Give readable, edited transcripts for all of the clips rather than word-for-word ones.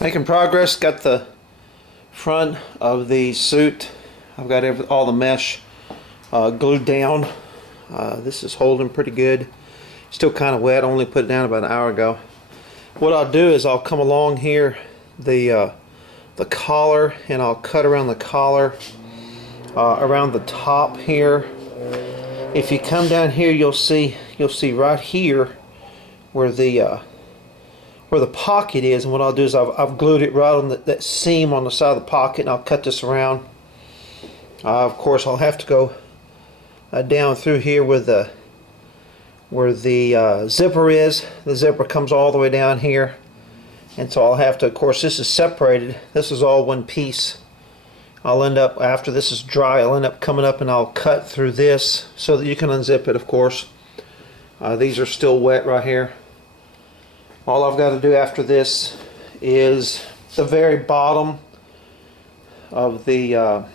Making progress. Got the front of the suit. I've got all the mesh glued down. This is holding pretty good. Still kind of wet. I only put it down about an hour ago. What I'll do is I'll come along here the collar, and I'll cut around the collar around the top here. If you come down here, you'll see right here where the pocket is, and what I'll do is I've glued it right on that seam on the side of the pocket, and I'll cut this around. Of course, I'll have to go down through here where the zipper is. The zipper comes all the way down here, and so I'll have to, of course, this is separated. This is all one piece. I'll end up, after this is dry, I'll end up coming up and I'll cut through this so that you can unzip it, of course. These are still wet right here. All I've got to do after this is the very bottom of the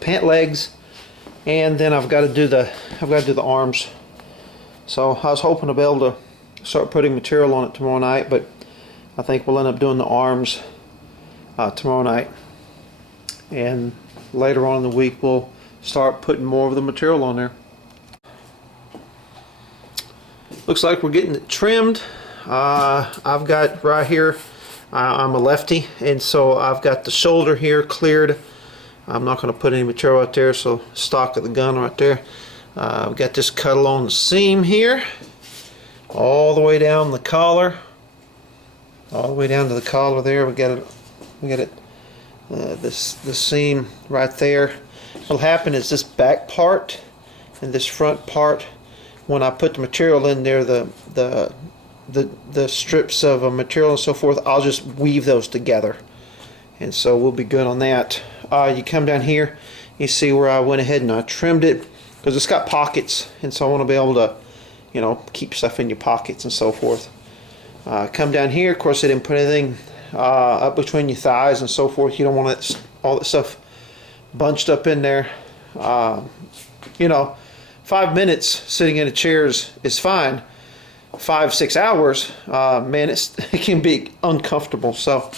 pant legs, and then I've got to do the arms. So I was hoping to be able to start putting material on it tomorrow night, but I think we'll end up doing the arms tomorrow night, and later on in the week we'll start putting more of the material on there. Looks like we're getting it trimmed. I've got right here, I'm a lefty, and so I've got the shoulder here cleared. I'm not going to put any material out there, so stock of the gun right there. I've got this cut along the seam here, all the way down the collar, all the way down to the collar there. We got it. This seam right there. What'll happen is this back part and this front part, when I put the material in there, the strips of material and so forth, I'll just weave those together, and so we'll be good on that. You come down here, you see where I went ahead and I trimmed it, because it's got pockets, and so I want to be able to, you know, keep stuff in your pockets and so forth. Come down here, of course I didn't put anything up between your thighs and so forth. You don't want all that stuff bunched up in there. You know, 5 minutes sitting in a chair is fine. 5-6 hours, man, it can be uncomfortable. So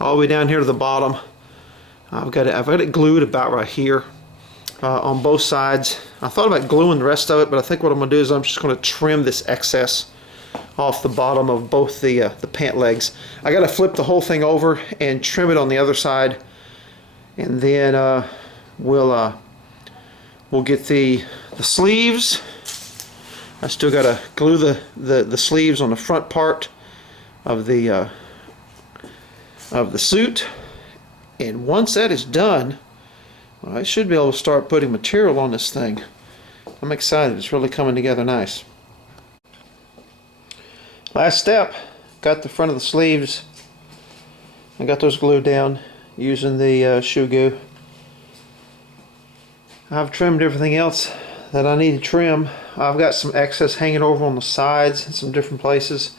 all the way down here to the bottom, I've got it glued about right here on both sides. I thought about gluing the rest of it, but I think what I'm going to do is I'm just going to trim this excess off the bottom of both the pant legs. I got to flip the whole thing over and trim it on the other side, and then we'll get the sleeves. I still got to glue the sleeves on the front part of the suit, and once that is done, well, I should be able to start putting material on this thing. I'm excited. It's really coming together nice. Last step, got the front of the sleeves. I got those glued down using the shoe glue. I've trimmed everything else that I need to trim. I've got some excess hanging over on the sides in some different places.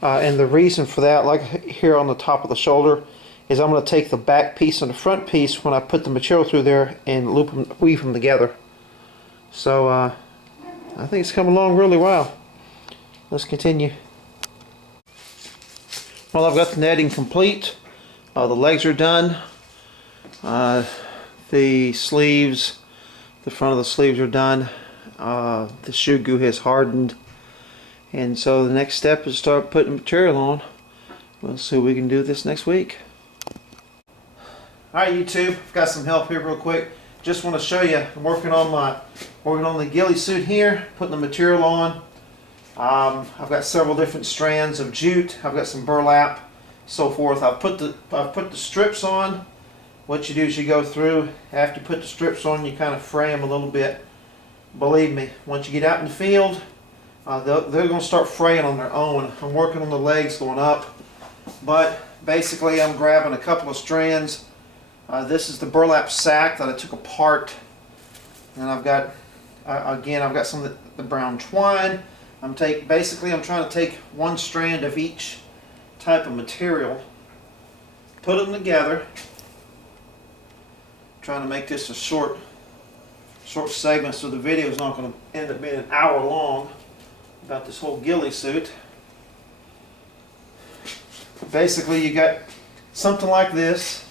And the reason for that, like here on the top of the shoulder, is I'm going to take the back piece and the front piece when I put the material through there and weave them together. So I think it's coming along really well. Let's continue. Well, I've got the netting complete. The legs are done. The sleeves, the front of the sleeves are done. The shoe glue has hardened, and so the next step is start putting material on. We'll see what we can do this next week. Alright YouTube, I've got some help here real quick. Just want to show you, I'm working on the ghillie suit here, putting the material on. I've got several different strands of jute. I've got some burlap, so forth. I've put the strips on. What you do is you go through, after you put the strips on, you kind of fray them a little bit. Believe me, once you get out in the field, they're going to start fraying on their own. I'm working on the legs going up, but basically I'm grabbing a couple of strands. This is the burlap sack that I took apart, and I've got I've got some of the brown twine. Basically I'm trying to take one strand of each type of material, put them together, trying to make this a short segment so the video is not going to end up being an hour long about this whole ghillie suit. basically you got something like this,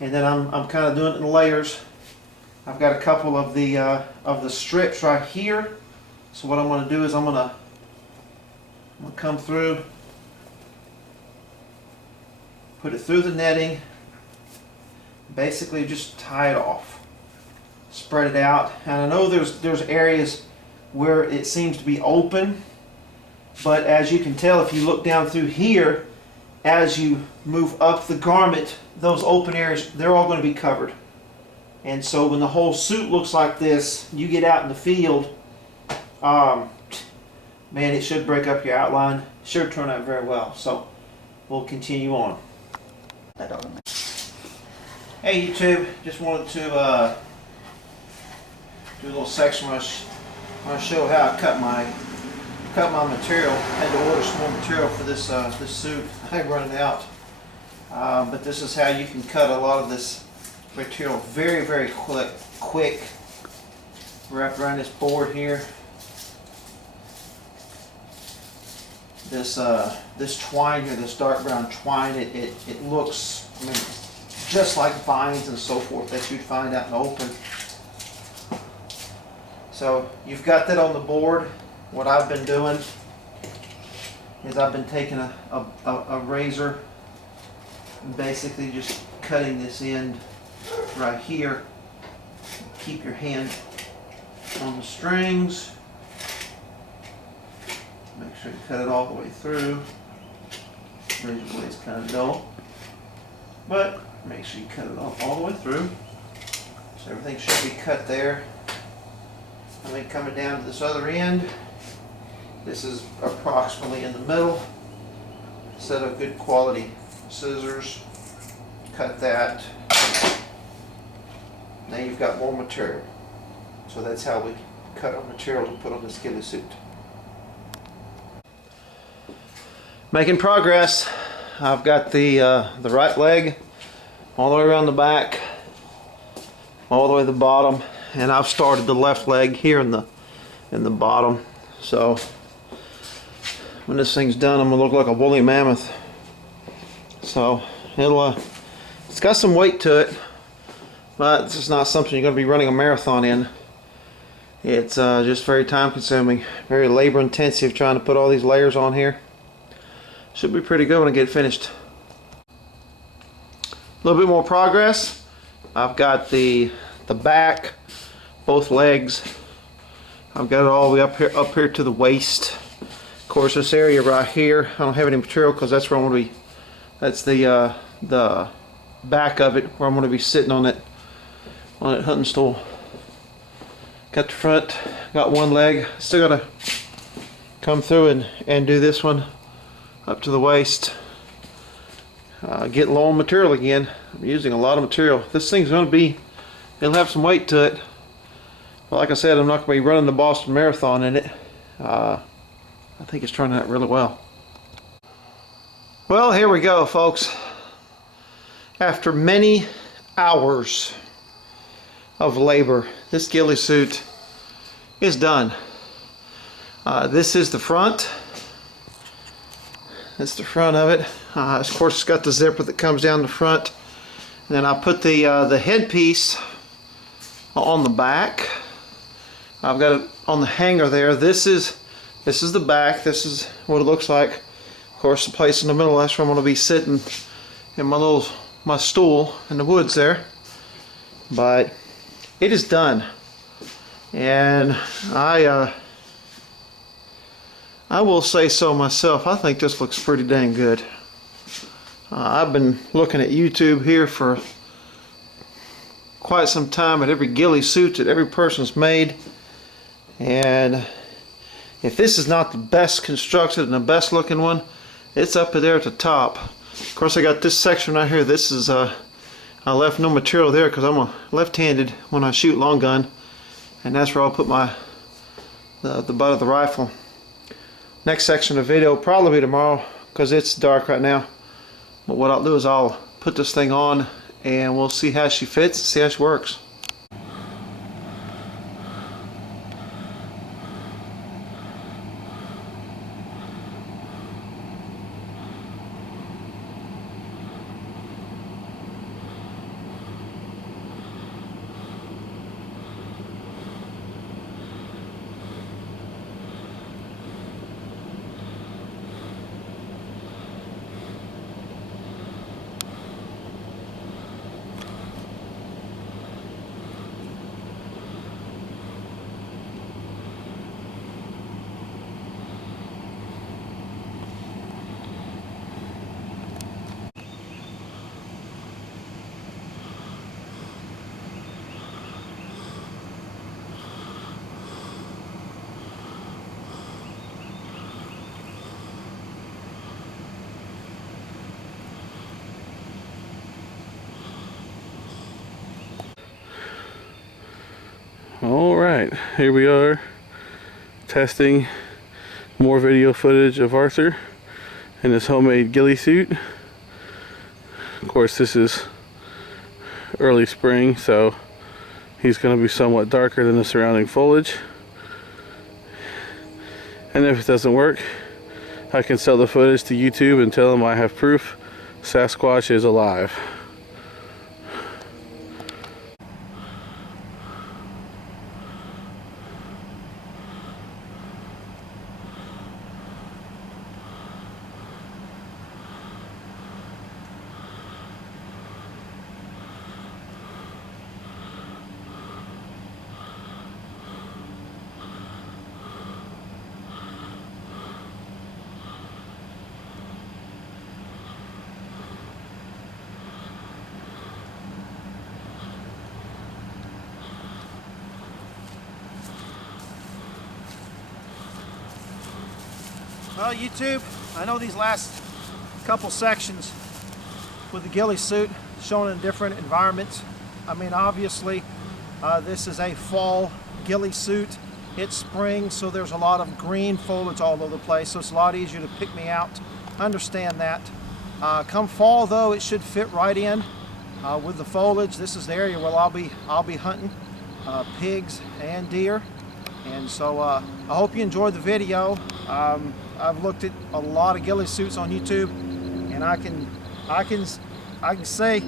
and then I'm kind of doing it in layers. I've got a couple of the strips right here. So what I'm going to do is I'm going to come through, put it through the netting, basically just tie it off, spread it out. And I know there's areas where it seems to be open, but as you can tell if you look down through here, as you move up the garment, those open areas, they're all going to be covered. And so when the whole suit looks like this, you get out in the field, man, it should break up your outline. Should turn out very well. So we'll continue on. Hey YouTube, just wanted to do a little section where I want to show how I cut my material. I had to order some more material for this this suit. I'm running out, but this is how you can cut a lot of this material very quick. Wrap around this board here. This twine here, this dark brown twine, it looks, I mean, just like vines and so forth that you'd find out in the open. So you've got that on the board. What I've been doing is I've been taking a razor and basically just cutting this end right here. Keep your hand on the strings. Make sure you cut it all the way through. Razor blade's kind of dull, but make sure you cut it all the way through. So everything should be cut there. And then coming down to this other end, this is approximately in the middle. Set of good quality scissors. Cut that. Now you've got more material. So that's how we cut our material to put on this ghillie suit. Making progress. I've got the right leg all the way around the back, all the way to the bottom, and I've started the left leg here in the bottom. So when this thing's done, I'm gonna look like a woolly mammoth. So it's got some weight to it, but this is not something you're gonna be running a marathon in. It's just very time consuming, very labor intensive trying to put all these layers on here. Should be pretty good when I get finished. A little bit more progress. I've got the back, both legs. I've got it all the way up here to the waist. Of course, this area right here, I don't have any material because that's where I'm going to be. That's the back of it where I'm going to be sitting on that hunting stool. Got the front, got one leg. Still got to come through and do this one up to the waist. Getting low on material again. I'm using a lot of material. This thing's going to be, it'll have some weight to it. But like I said, I'm not going to be running the Boston Marathon in it. I think it's turning out really well. Well, here we go, folks. After many hours of labor, this ghillie suit is done. This is the front. That's the front of it. Of course, it's got the zipper that comes down the front. And then I put the headpiece on the back. I've got it on the hanger there. This is the back. This is what it looks like. Of course, the place in the middle, that's where I'm going to be sitting in my stool in the woods there. But it is done, and I will say so myself. I think this looks pretty dang good. I've been looking at YouTube here for quite some time at every ghillie suit that every person's made, and if this is not the best constructed and the best looking one, it's up there at the top. Of course, I got this section right here. This is I left no material there because I'm left-handed when I shoot long gun, and that's where I'll put the butt of the rifle. Next section of the video will probably be tomorrow because it's dark right now. But what I'll do is I'll put this thing on and we'll see how she fits and see how she works. Alright, here we are testing more video footage of Arthur in his homemade ghillie suit. Of course, this is early spring, so he's going to be somewhat darker than the surrounding foliage. And if it doesn't work, I can sell the footage to YouTube and tell them I have proof Sasquatch is alive. Well, YouTube, I know these last couple sections with the ghillie suit shown in different environments. I mean, obviously, this is a fall ghillie suit. It's spring, so there's a lot of green foliage all over the place, so it's a lot easier to pick me out. I understand that. Come fall, though, it should fit right in with the foliage. This is the area where I'll be hunting pigs and deer. And so I hope you enjoyed the video. I've looked at a lot of ghillie suits on YouTube, and I can say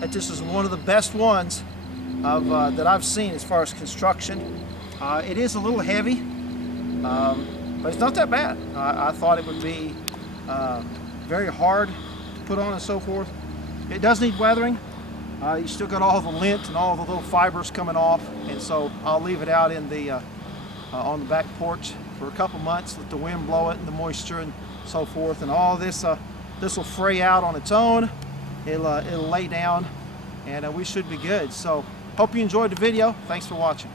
that this is one of the best ones that I've seen as far as construction. It is a little heavy, but it's not that bad. I thought it would be very hard to put on and so forth. It does need weathering. You still got all the lint and all the little fibers coming off, and so I'll leave it out in the on the back porch for a couple months, let the wind blow it and the moisture and so forth, and all this this will fray out on its own. It'll lay down, and we should be good. So hope you enjoyed the video. Thanks for watching.